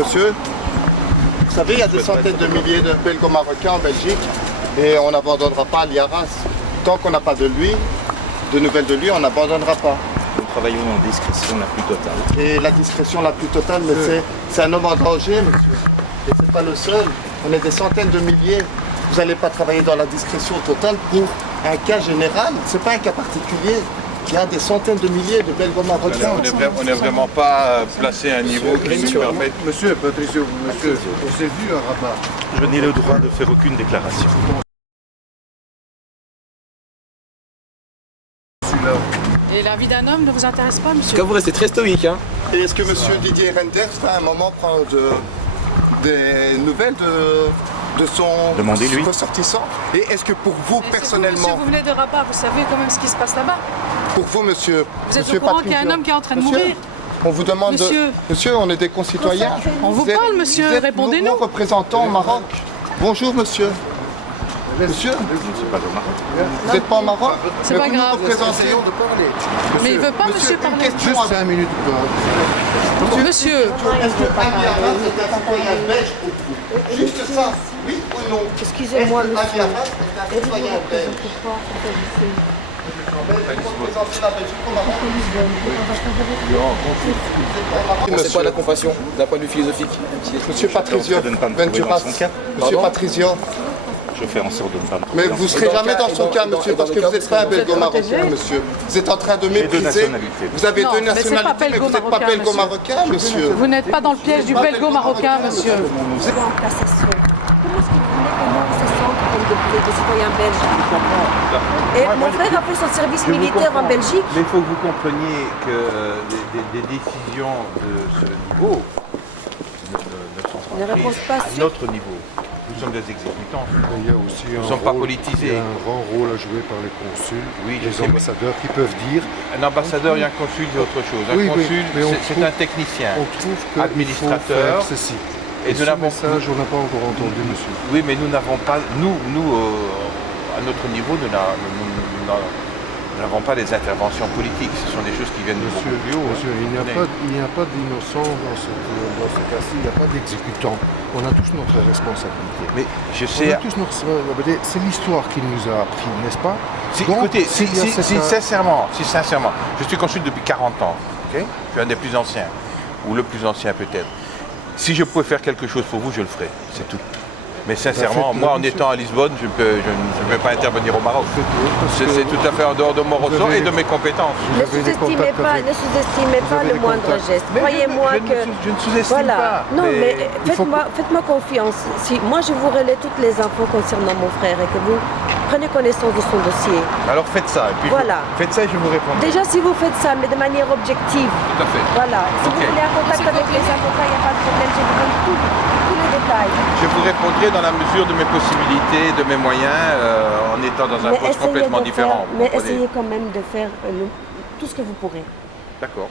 Monsieur, vous savez, il y a des centaines de milliers de Belgo-Marocains en Belgique et on n'abandonnera pas Ali Arras. Tant qu'on n'a pas de lui, de nouvelles de lui, on n'abandonnera pas. Nous travaillons en discrétion la plus totale. Et la discrétion la plus totale, mais c'est un homme en danger, monsieur. Et c'est pas le seul. On est des centaines de milliers. Vous n'allez pas travailler dans la discrétion totale pour un cas général. C'est pas un cas particulier. Il y a des centaines de milliers de Belgo-Marocains. On n'est vraiment pas placé à un niveau qui nous permet... Monsieur Patricio, monsieur, on s'est vu à Rabat. Je n'ai le droit de faire aucune déclaration. Et la vie d'un homme ne vous intéresse pas, monsieur? En tout cas, vous restez très stoïque, hein. Et est-ce que monsieur Didier Renders va à un moment prendre des nouvelles de son Demandez-lui. ressortissant? Et est-ce que pour vous, personnellement, Monsieur, vous venez de Rabat, vous savez quand même ce qui se passe là-bas. pour vous, monsieur, Vous êtes monsieur au courant qu'il y a Patricio, un homme qui est en train de monsieur, mourir? on vous demande Monsieur. Monsieur, on est des concitoyens. On vous êtes- parle, monsieur, vous êtes répondez-nous. nos représentants au Maroc. Bonjour, monsieur. Monsieur, Je ne suis pas au Maroc. vous n'êtes pas au Maroc? C'est Mais pas vous grave. nous représentez. Essayons de parler. Mais il veut pas, monsieur, une parler. question. Juste 5 minutes. Monsieur, Est-ce que Ali Arras est un citoyen belge pour vous? Juste ça, oui ou non? Excusez-moi, Est-ce que Ali monsieur. Arras est un citoyen belge? Vous représentez la Belgique au Maroc? C'est quoi la compassion d'un point de vue philosophique? Monsieur Patrizio, Je suis en train de ne pas me trouver Venturas, dans son cas. Monsieur Pardon Patrizio, Je fais en sorte de ne pas me mais trouver dans vous ne ce serez dans le jamais cas- dans son et cas, dans- monsieur, et dans parce le que cas, vous n'êtes pas un vous êtes belgo-marocain, protégé. monsieur. Vous êtes en train de deux mépriser. nationalités. Vous avez Non, deux mais c'est pas nationalités, mais vous n'êtes pas belgo-marocain, belgo-marocain, monsieur. vous n'êtes pas dans le piège du belgo-marocain, monsieur. En cassation. Comment est-ce que vous voulez que nous se sentent comme des citoyens belges? Et mon frère a fait son service militaire en Belgique. Mais il faut que vous compreniez que des décisions de ce niveau ne sont Ne pas repose prises pas à sur- notre niveau. Nous sommes des exécutants. Il y a aussi Nous ne sommes pas politisés. Il y a un grand rôle à jouer par les consuls, Oui, je les sais, mais- ambassadeurs qui peuvent dire. Un ambassadeur et un consul, c'est autre chose. Un Oui, oui, consul, mais on c'est trouve- un technicien. On trouve que Administrateur. faut faire ceci. Et ce nous n'avons message, on n'a pas encore entendu, monsieur. Oui, mais nous n'avons pas, à notre niveau, nous n'avons pas des interventions politiques. Ce sont des choses qui viennent de Monsieur, beaucoup plus haut. monsieur, il n'y a pas d'innocent dans ce cas-ci, il n'y a pas d'exécutant. On a tous notre responsabilité. Mais je On sais. a tous notre responsabilité. C'est l'histoire qui nous a appris, n'est-ce pas? Donc, Écoutez, s'il y a sincèrement, je suis consul depuis 40 ans. Ok, je suis un des plus anciens, ou le plus ancien peut-être. Si je pouvais faire quelque chose pour vous, je le ferais. C'est tout. Mais sincèrement, faites-le, moi, en monsieur. étant à Lisbonne, je ne vais pas intervenir au Maroc. parce que C'est tout à fait en dehors de mon ressort avez et de des- mes compétences. Ne avez des sous-estimez contacts pas, avec- ne sous-estimez pas avez le des moindre contacts. geste. Mais Croyez-moi que... je ne sous-estime Voilà. pas. Non, mais il faut faites-moi confiance. Si moi je vous relais toutes les infos concernant mon frère et que vous prenez connaissance de son dossier. Alors faites ça. Et puis Voilà. Faites ça et je vous répondrai. Déjà, si vous faites ça, mais de manière objective, Tout à fait. voilà. Si Ok. vous voulez un contact avec les avocats, il n'y a pas de problème. Je vous donne tous les détails. Je vous répondrai dans la mesure de mes possibilités, de mes moyens, en étant dans un poste essayez complètement de différent. faire- vous mais comprenez. essayez quand même de faire tout ce que vous pourrez. D'accord.